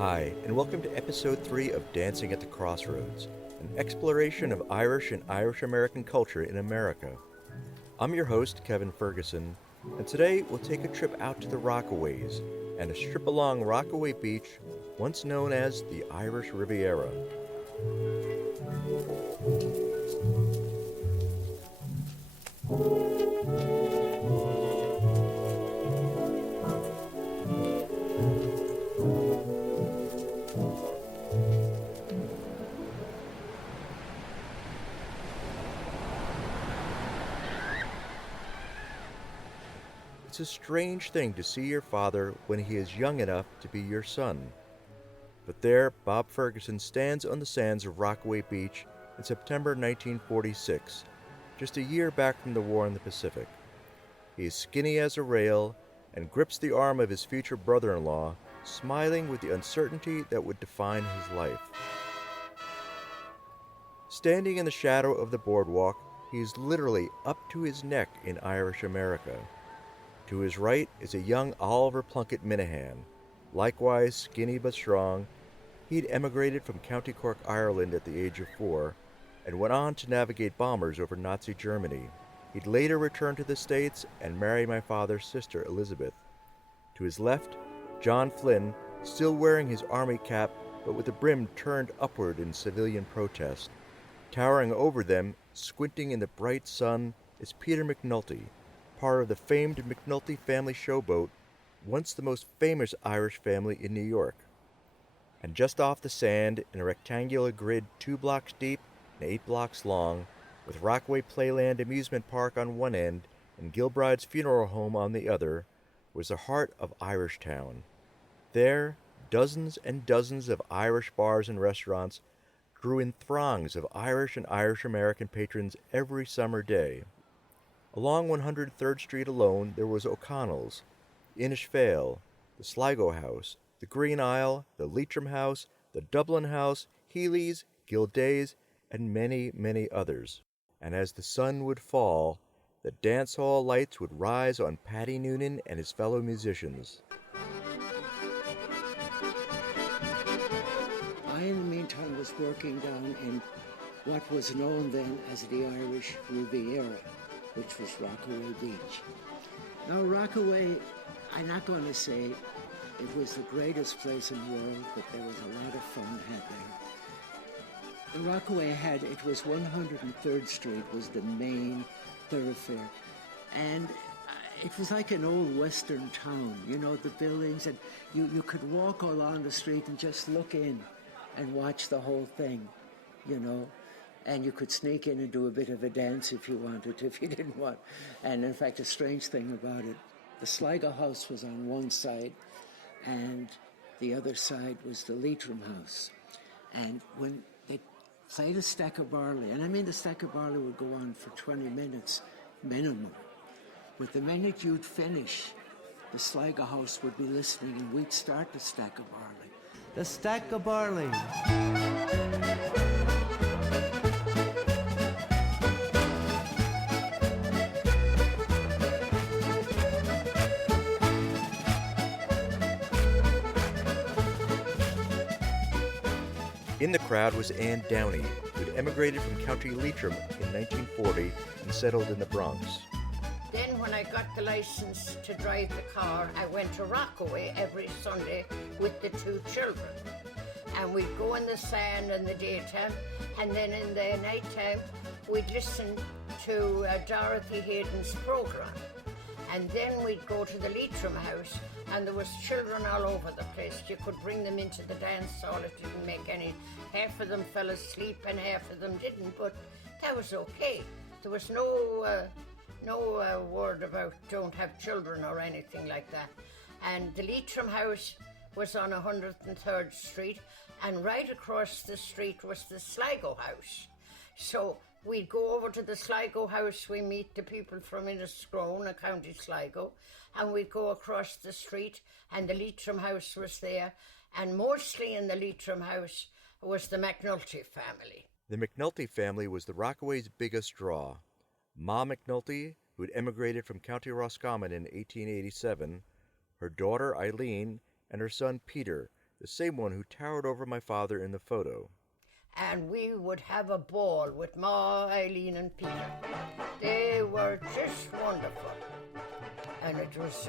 Hi, and welcome to episode 3 of Dancing at the Crossroads, an exploration of Irish and Irish American culture in America. I'm your host, Kevin Ferguson, and today we'll take a trip out to the Rockaways and a strip along Rockaway Beach, once known as the Irish Riviera. It's a strange thing to see your father when he is young enough to be your son. But there, Bob Ferguson stands on the sands of Rockaway Beach in September 1946, just a year back from the war in the Pacific. He is skinny as a rail and grips the arm of his future brother-in-law, smiling with the uncertainty that would define his life. Standing in the shadow of the boardwalk, he is literally up to his neck in Irish America. To his right is a young Oliver Plunkett Minahan, likewise skinny but strong. He'd emigrated from County Cork, Ireland at the age of 4, and went on to navigate bombers over Nazi Germany. He'd later return to the States and marry my father's sister, Elizabeth. To his left, John Flynn, still wearing his army cap but with the brim turned upward in civilian protest. Towering over them, squinting in the bright sun, is Peter McNulty, part of the famed McNulty family showboat, once the most famous Irish family in New York. And just off the sand, in a rectangular grid 2 blocks deep and 8 blocks long, with Rockaway Playland Amusement Park on one end and Gilbride's Funeral Home on the other, was the heart of Irishtown. There, dozens and dozens of Irish bars and restaurants grew in throngs of Irish and Irish American patrons every summer day. Along 103rd Street alone, there was O'Connell's, Inishvale, the Sligo House, the Green Isle, the Leitrim House, the Dublin House, Healy's, Gilday's, and many, many others. And as the sun would fall, the dance hall lights would rise on Paddy Noonan and his fellow musicians. I, in the meantime, was working down in what was known then as the Irish Riviera, which was Rockaway Beach. Now, Rockaway, I'm not going to say it was the greatest place in the world, but there was a lot of fun had there. The Rockaway it was 103rd Street was the main thoroughfare, and it was like an old western town, you know, the buildings, and you could walk along the street and just look in and watch the whole thing, you know. And you could sneak in and do a bit of a dance if you wanted, if you didn't want. And in fact, a strange thing about it, the Sligo House was on one side, and the other side was the Leitrim House. And when they played a stack of barley, and I mean the stack of barley would go on for 20 minutes minimum. But the minute you'd finish, the Sligo House would be listening, and we'd start the stack of barley. The stack of barley. In the crowd was Anne Downey, who'd emigrated from County Leitrim in 1940 and settled in the Bronx. Then when I got the license to drive the car, I went to Rockaway every Sunday with the 2 children. And we'd go in the sand in the daytime, and then in the nighttime, we'd listen to Dorothy Hayden's program. And then we'd go to the Leitrim House, and there was children all over the place. You could bring them into the dance hall. It didn't make any. Half of them fell asleep and half of them didn't, but that was okay. There was no word about don't have children or anything like that. And the Leitrim House was on 103rd Street, and right across the street was the Sligo House. So we'd go over to the Sligo House, we meet the people from Inniscrone, County Sligo, and we'd go across the street, and the Leitrim House was there, and mostly in the Leitrim House was the McNulty family. The McNulty family was the Rockaway's biggest draw. Ma McNulty, who had emigrated from County Roscommon in 1887, her daughter Eileen, and her son Peter, the same one who towered over my father in the photo. And we would have a ball with Ma, Eileen and Peter. They were just wonderful. And it was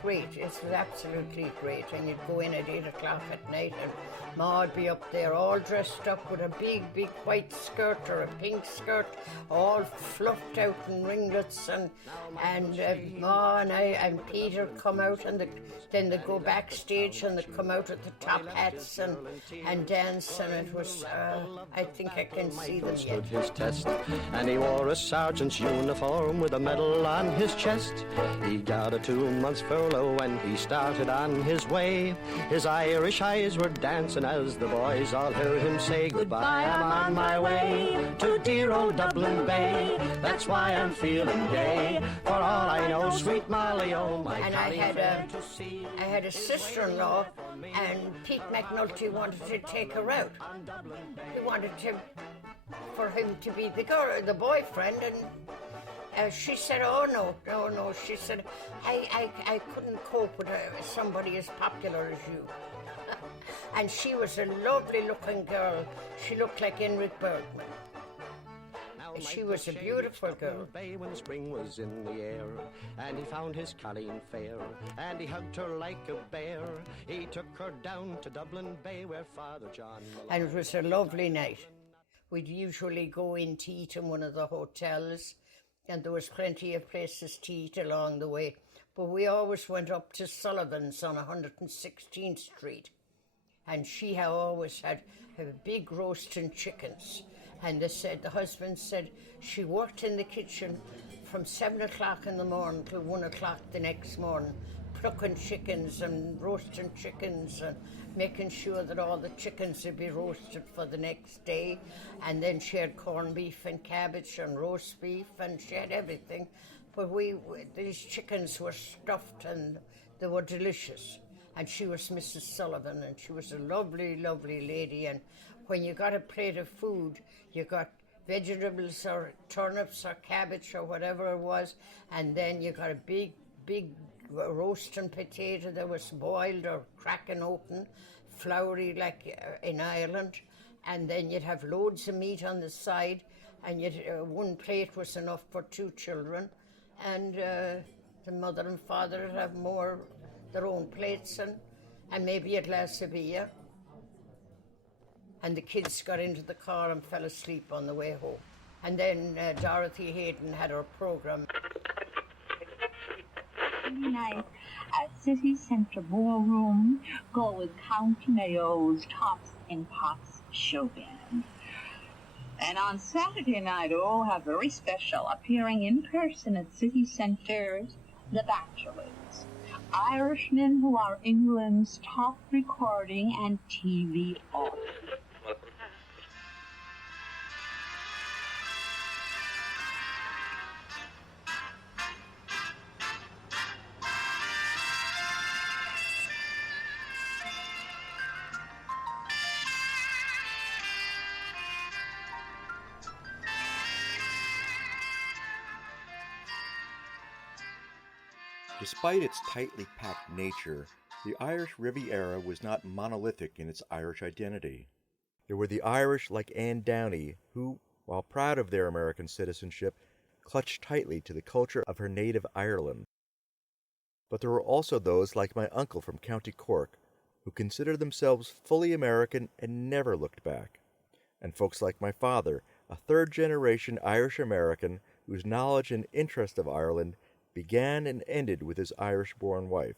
great. It was absolutely great. And you'd go in at 8 o'clock at night and Ma'd be up there all dressed up with a big white skirt or a pink skirt, all fluffed out in ringlets, and Ma and I and Peter come out, and then they go backstage and they come out with the top hats and dance, and it was, I think I can see them yet. His test, and he wore a sergeant's uniform with a medal on his chest. He got a 2-month furlough when he started on his way. His Irish eyes were dancing as the boys all heard him say, "Goodbye, I'm on my way to dear old Dublin Bay. That's why I'm feeling gay. For all I know, sweet Molly, oh my." And I had a sister-in-law, and Pete McNulty wanted to take her out. He wanted for him to be the boyfriend, and she said, "Oh no." She said, I couldn't cope with somebody as popular as you." And she was a lovely-looking girl. She looked like Ingrid Bergman. She was a beautiful girl. When spring was in the air, and he found his Colleen fair, and he hugged her like a bear. He took her down to Dublin Bay, where Father John... And it was a lovely night. We'd usually go in to eat in one of the hotels, and there was plenty of places to eat along the way. But we always went up to Sullivan's on 116th Street. And she always had big roasting chickens. And the husband said she worked in the kitchen from 7 o'clock in the morning till 1 o'clock the next morning, plucking chickens and roasting chickens and making sure that all the chickens would be roasted for the next day. And then she had corned beef and cabbage and roast beef, and she had everything. But these chickens were stuffed and they were delicious. And she was Mrs. Sullivan, and she was a lovely, lovely lady. And when you got a plate of food, you got vegetables or turnips or cabbage or whatever it was, and then you got a big roasting potato that was boiled or cracking open, floury like in Ireland, and then you'd have loads of meat on the side, and one plate was enough for 2 children, and the mother and father would have their own plates and maybe a glass of beer. And the kids got into the car and fell asleep on the way home. And then Dorothy Hayden had her program. Every night at City Centre Ballroom, go with County Mayo's Tops and Pops Showband. And on Saturday night, have very special, appearing in person at City Centre's The Bachelors. Irishmen who are England's top recording and TV artists. Despite its tightly packed nature, the Irish Riviera was not monolithic in its Irish identity. There were the Irish like Anne Downey, who, while proud of their American citizenship, clutched tightly to the culture of her native Ireland. But there were also those like my uncle from County Cork, who considered themselves fully American and never looked back. And folks like my father, a third-generation Irish-American whose knowledge and interest of Ireland began and ended with his Irish-born wife.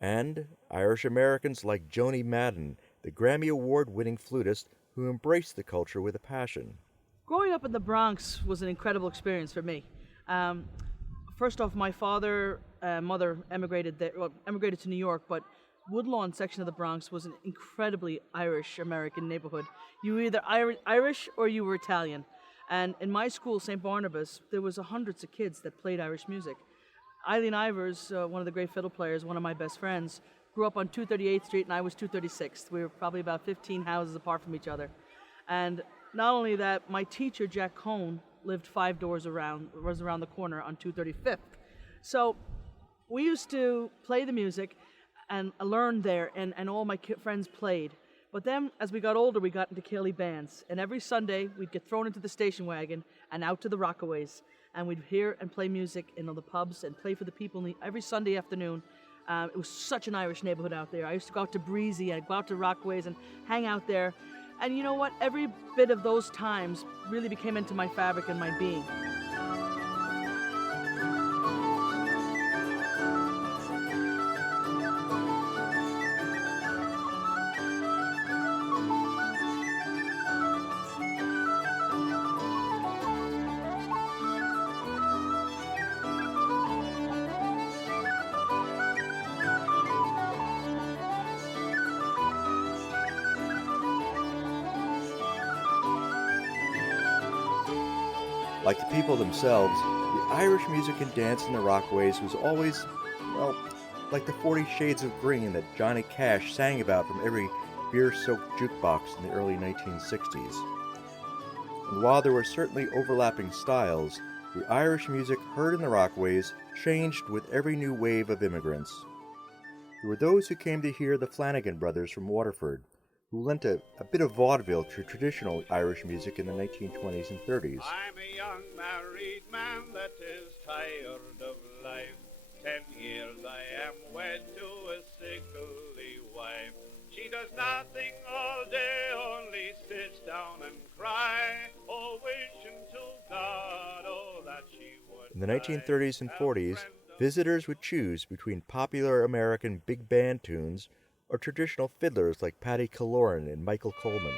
And Irish-Americans like Joanie Madden, the Grammy Award-winning flutist who embraced the culture with a passion. Growing up in the Bronx was an incredible experience for me. First off, my mother emigrated to New York, but Woodlawn section of the Bronx was an incredibly Irish-American neighborhood. You were either Irish or you were Italian. And in my school, St. Barnabas, there was hundreds of kids that played Irish music. Eileen Ivers, one of the great fiddle players, one of my best friends, grew up on 238th Street and I was 236th. We were probably about 15 houses apart from each other. And not only that, my teacher, Jack Cohn, lived 5 doors around the corner on 235th. So we used to play the music. and I learned there, and all my friends played. But then, as we got older, we got into Kelly bands, and every Sunday we'd get thrown into the station wagon and out to the Rockaways, and we'd hear and play music in the pubs and play for the people every Sunday afternoon. It was such an Irish neighborhood out there. I used to go out to Breezy and go out to Rockaways and hang out there. And you know what? Every bit of those times really became into my fabric and my being. Like the people themselves, the Irish music and dance in the Rockaways was always, well, like the 40 Shades of Green that Johnny Cash sang about from every beer-soaked jukebox in the early 1960s. And while there were certainly overlapping styles, the Irish music heard in the Rockaways changed with every new wave of immigrants. There were those who came to hear the Flanagan brothers from Waterford, who lent a bit of vaudeville to traditional Irish music in the 1920s and 30s. I'm a young married man that is tired of life. 10 years I am wed to a sickly wife. She does nothing all day, only sits down and cry. Oh, wishing to God, oh, that she would. In the 1930s and 40s, visitors would choose between popular American big band tunes or traditional fiddlers like Paddy and Michael Coleman.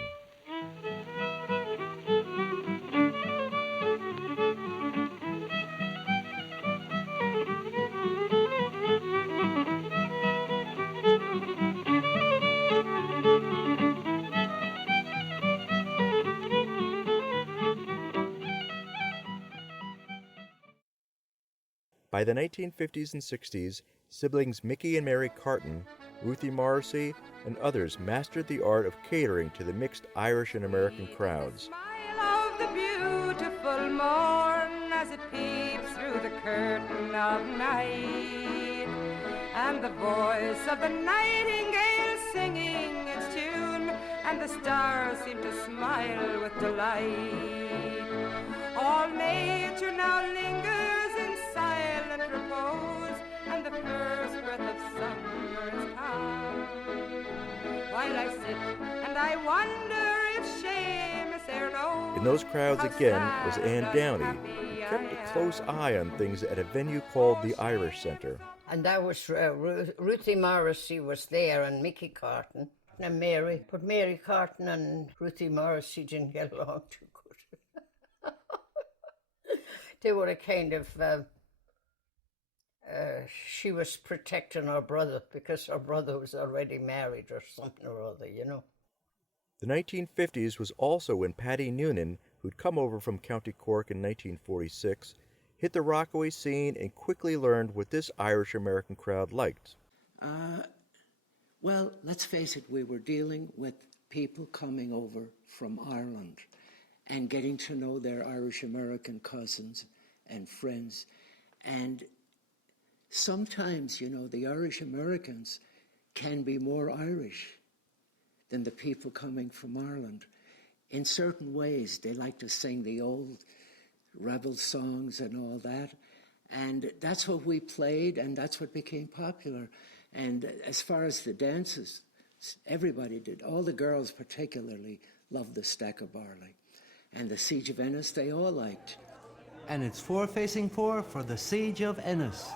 By the 1950s and 60s, siblings Mickey and Mary Carton, Ruthie Morrissey, and others mastered the art of catering to the mixed Irish and American crowds. Smile of the beautiful morn as it peeps through the curtain of night, and the voice of the nightingale singing its tune, and the stars seem to smile with delight. All nature now lingers in silent repose, and the first breath of summer is come. While I sit and I wonder if Seamus e'er knows. In those crowds again was Ann Downey, who kept a close eye on things at a venue called the Irish Centre. And that was Ruthie Morrissey was there, and Mickey Carton and Mary. But Mary Carton and Ruthie Morrissey didn't get along too good. They were a kind of... she was protecting her brother because her brother was already married or something or other, you know. The 1950s was also when Paddy Noonan, who'd come over from County Cork in 1946, hit the Rockaway scene and quickly learned what this Irish-American crowd liked. Well, let's face it, we were dealing with people coming over from Ireland and getting to know their Irish-American cousins and friends. And sometimes, you know, the Irish-Americans can be more Irish than the people coming from Ireland. In certain ways, they like to sing the old rebel songs and all that. And that's what we played, and that's what became popular. And as far as the dances, everybody did. All the girls particularly loved the Stack of Barley. And the Siege of Ennis, they all liked. And it's 4 facing 4 for the Siege of Ennis.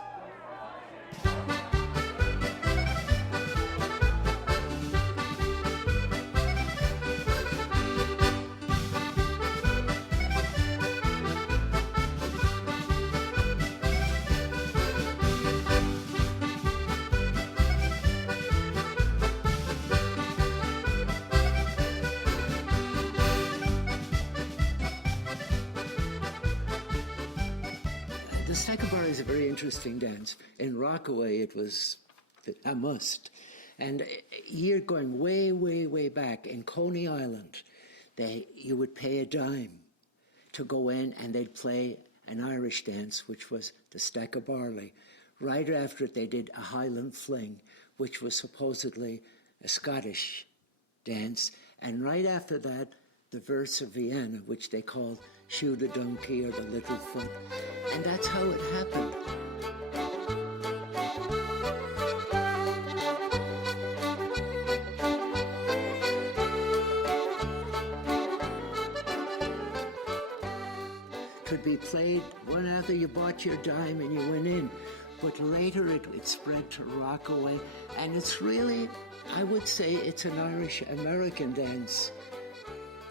The Stack of Barley is a very interesting dance. In Rockaway, it was a must. And you're going way, way, way back. In Coney Island, you would pay a dime to go in, and they'd play an Irish dance, which was the Stack of Barley. Right after it, they did a Highland Fling, which was supposedly a Scottish dance. And right after that, the verse of Vienna, which they called Shoe the Donkey or the Little Foot. And that's how it happened. Could be played one after you bought your dime and you went in. But later it spread to Rockaway, and it's really, I would say, it's an Irish-American dance.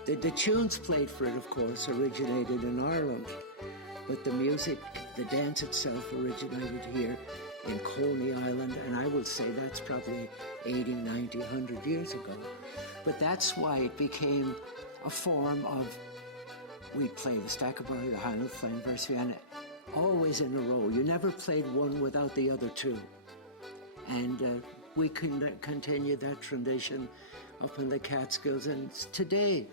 The tunes played for it, of course, originated in Ireland, but the music, the dance itself originated here in Coney Island, and I would say that's probably 80, 90, 100 years ago. But that's why it became a form of, we'd play the Staccabout, the Highland Flame, verse Vienna, always in a row. You never played one without the other two. And we can continue that tradition up in the Catskills, and today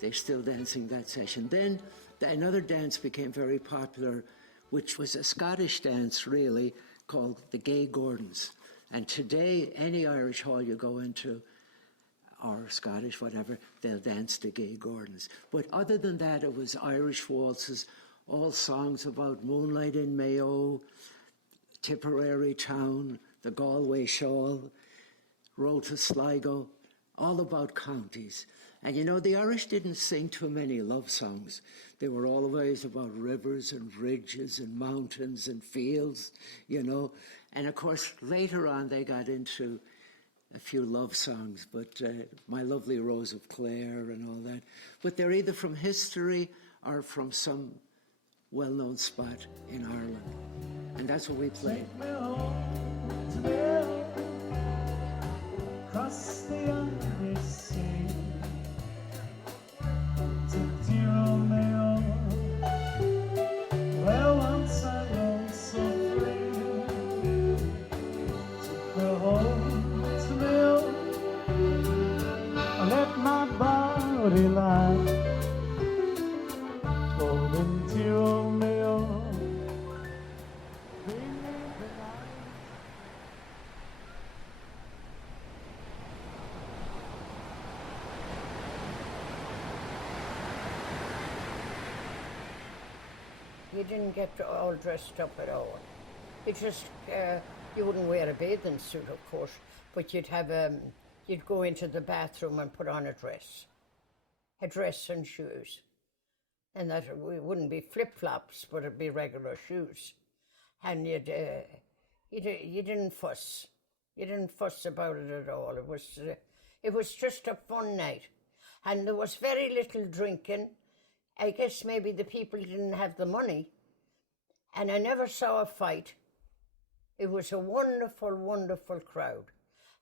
they're still dancing that session. Then another dance became very popular, which was a Scottish dance, really, called the Gay Gordons. And today, any Irish hall you go into, or Scottish, whatever, they'll dance the Gay Gordons. But other than that, it was Irish waltzes, all songs about Moonlight in Mayo, Tipperary Town, the Galway Shawl, Road to Sligo, all about counties. And you know, the Irish didn't sing too many love songs. They were always about rivers and ridges and mountains and fields, you know. And of course, later on, they got into a few love songs, but My Lovely Rose of Clare and all that. But they're either from history or from some well-known spot in Ireland. And that's what we play. Take me home to Mayo, across the Irish Sea, to dear old Mayo, where once I roamed so free. Take me home to Mayo, I let my body lie. You didn't get all dressed up at all. It just, you wouldn't wear a bathing suit, of course, but you'd have, you'd go into the bathroom and put on a dress and shoes. And that it wouldn't be flip-flops, but it'd be regular shoes. And you didn't fuss. You didn't fuss about it at all. It was just a fun night. And there was very little drinking. I guess maybe the people didn't have the money. And I never saw a fight. It was a wonderful, wonderful crowd.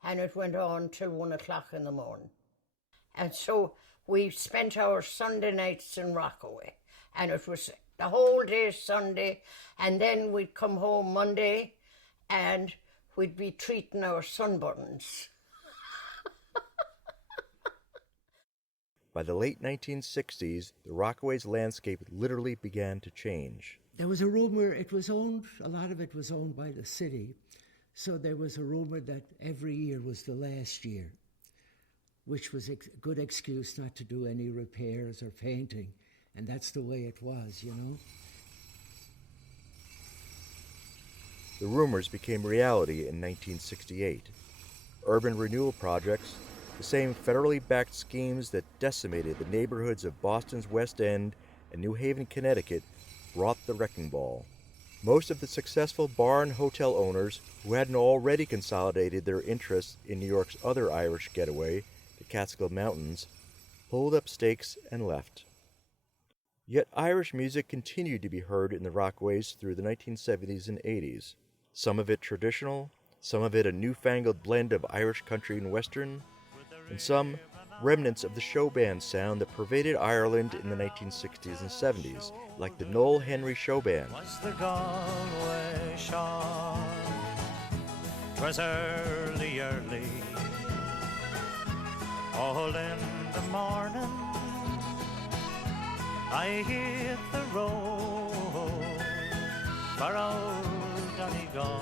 And it went on till 1 o'clock in the morning. And so we spent our Sunday nights in Rockaway. And it was the whole day Sunday. And then we'd come home Monday and we'd be treating our sunburns. By the late 1960s, the Rockaways landscape literally began to change. There was a rumor, a lot of it was owned by the city. So there was a rumor that every year was the last year, which was a good excuse not to do any repairs or painting. And that's the way it was, you know. The rumors became reality in 1968. Urban renewal projects, the same federally backed schemes that decimated the neighborhoods of Boston's West End and New Haven, Connecticut, brought the wrecking ball. Most of the successful bar and hotel owners who hadn't already consolidated their interests in New York's other Irish getaway, the Catskill Mountains, pulled up stakes and left. Yet Irish music continued to be heard in the Rockaways through the 1970s and 80s. Some of it traditional, some of it a newfangled blend of Irish country and western, and some remnants of the Showband sound that pervaded Ireland in the 1960s and 70s, like the Noel Henry Showband. Was the Galway Shaw, 'twas early, all in the morning, I hit the road for old Donegal.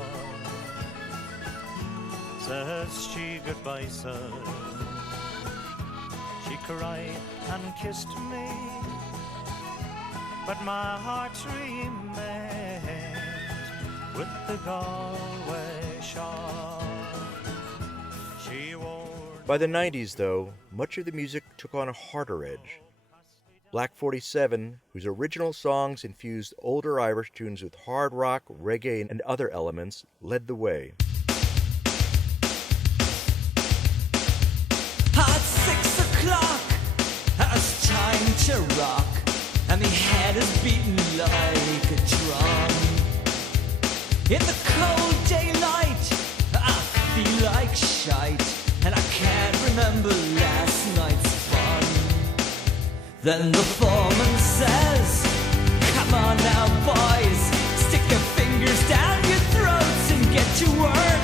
says she goodbye, sir. She cried and kissed me, but my heart remained with the Galway shore. She wore... By the 90s, though, much of the music took on a harder edge. Black 47, whose original songs infused older Irish tunes with hard rock, reggae, and other elements, led the way. At 6 o'clock, it's time to rock, and my head is beating like a drum. In the cold daylight, I feel like shite, and I can't remember last night's fun. Then the foreman says, come on now boys, stick your fingers down your throats and get to work.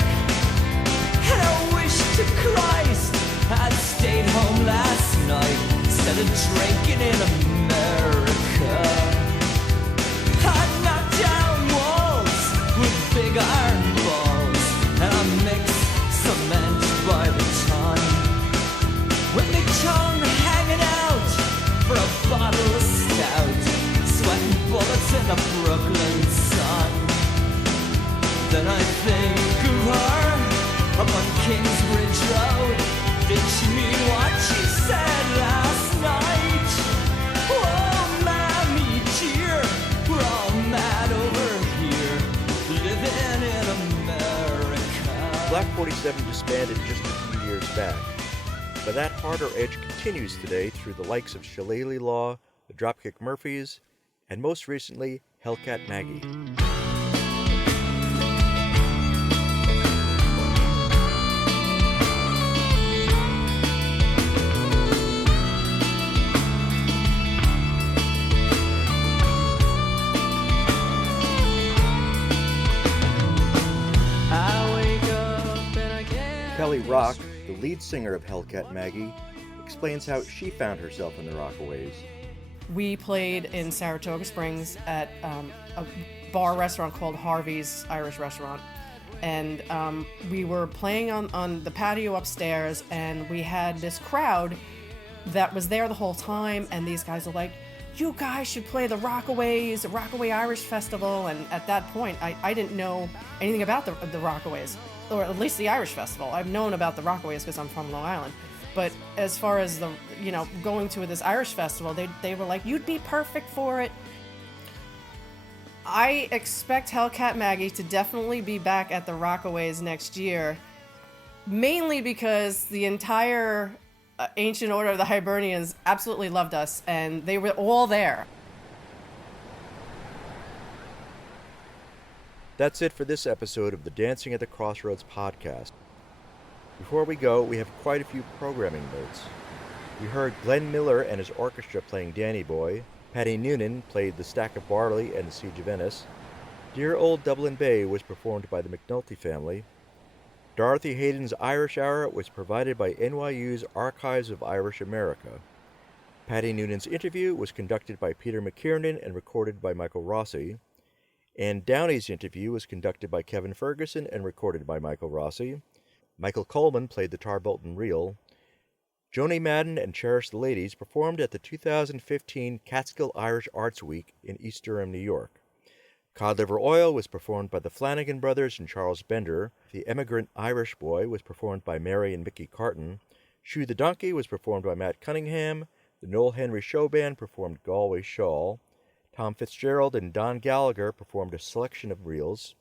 And I wish to Christ I'd stayed home last night instead of drinking in America. I knock down walls with big iron balls, and I mix cement by the ton. With my tongue hanging out for a bottle of stout, sweating bullets in the Brooklyn sun. Then I think of her up on Kingsbridge Road. Did she mean what she said last night? Oh, mammy dear, we're all mad over here, living in America. Black 47 disbanded just a few years back, but that harder edge continues today through the likes of Shillelagh Law, the Dropkick Murphys, and most recently, Hellcat Maggie. Kelly Rock, the lead singer of Hellcat Maggie, explains how she found herself in the Rockaways. We played in Saratoga Springs at a bar restaurant called Harvey's Irish Restaurant. And we were playing on the patio upstairs, and we had this crowd that was there the whole time, and these guys were like, you guys should play the Rockaways, the Rockaway Irish Festival. And at that point, I didn't know anything about the Rockaways, or at least the Irish Festival. I've known about the Rockaways because I'm from Long Island. But as far as the, going to this Irish festival, they were like, you'd be perfect for it. I expect Hellcat Maggie to definitely be back at the Rockaways next year, mainly because the entire Ancient Order of the Hibernians absolutely loved us, and they were all there. That's it for this episode of the Dancing at the Crossroads podcast. Before we go, we have quite a few programming notes. We heard Glenn Miller and his orchestra playing Danny Boy. Paddy Noonan played The Stack of Barley and The Siege of Venice. Dear Old Dublin Bay was performed by the McNulty family. Dorothy Hayden's Irish Hour was provided by NYU's Archives of Irish America. Paddy Noonan's interview was conducted by Peter McKiernan and recorded by Michael Rossi. Anne Downey's interview was conducted by Kevin Ferguson and recorded by Michael Rossi. Michael Coleman played the Tarbolton Reel. Joanie Madden and Cherish the Ladies performed at the 2015 Catskill Irish Arts Week in East Durham, New York. Cod Liver Oil was performed by the Flanagan brothers and Charles Bender. The Emigrant Irish Boy was performed by Mary and Mickey Carton. Shoe the Donkey was performed by Matt Cunningham. The Noel Henry Showband performed Galway Shawl. Tom Fitzgerald and Don Gallagher performed a selection of reels.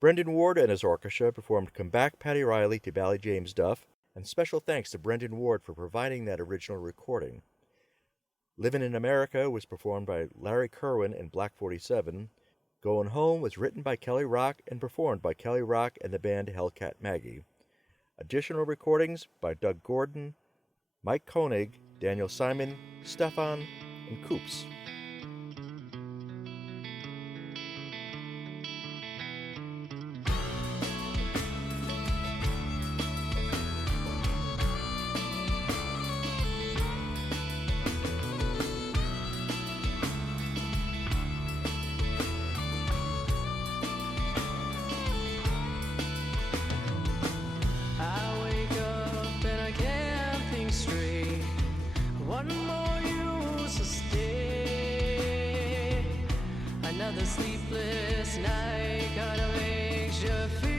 Brendan Ward and his orchestra performed Come Back, Paddy Riley to Bally James Duff, and special thanks to Brendan Ward for providing that original recording. Livin' in America was performed by Larry Kerwin and Black 47. Goin' Home was written by Kelly Rock and performed by Kelly Rock and the band Hellcat Maggie. Additional recordings by Doug Gordon, Mike Koenig, Daniel Simon, Stefan, and Coops. sleepless night kinda makes you feel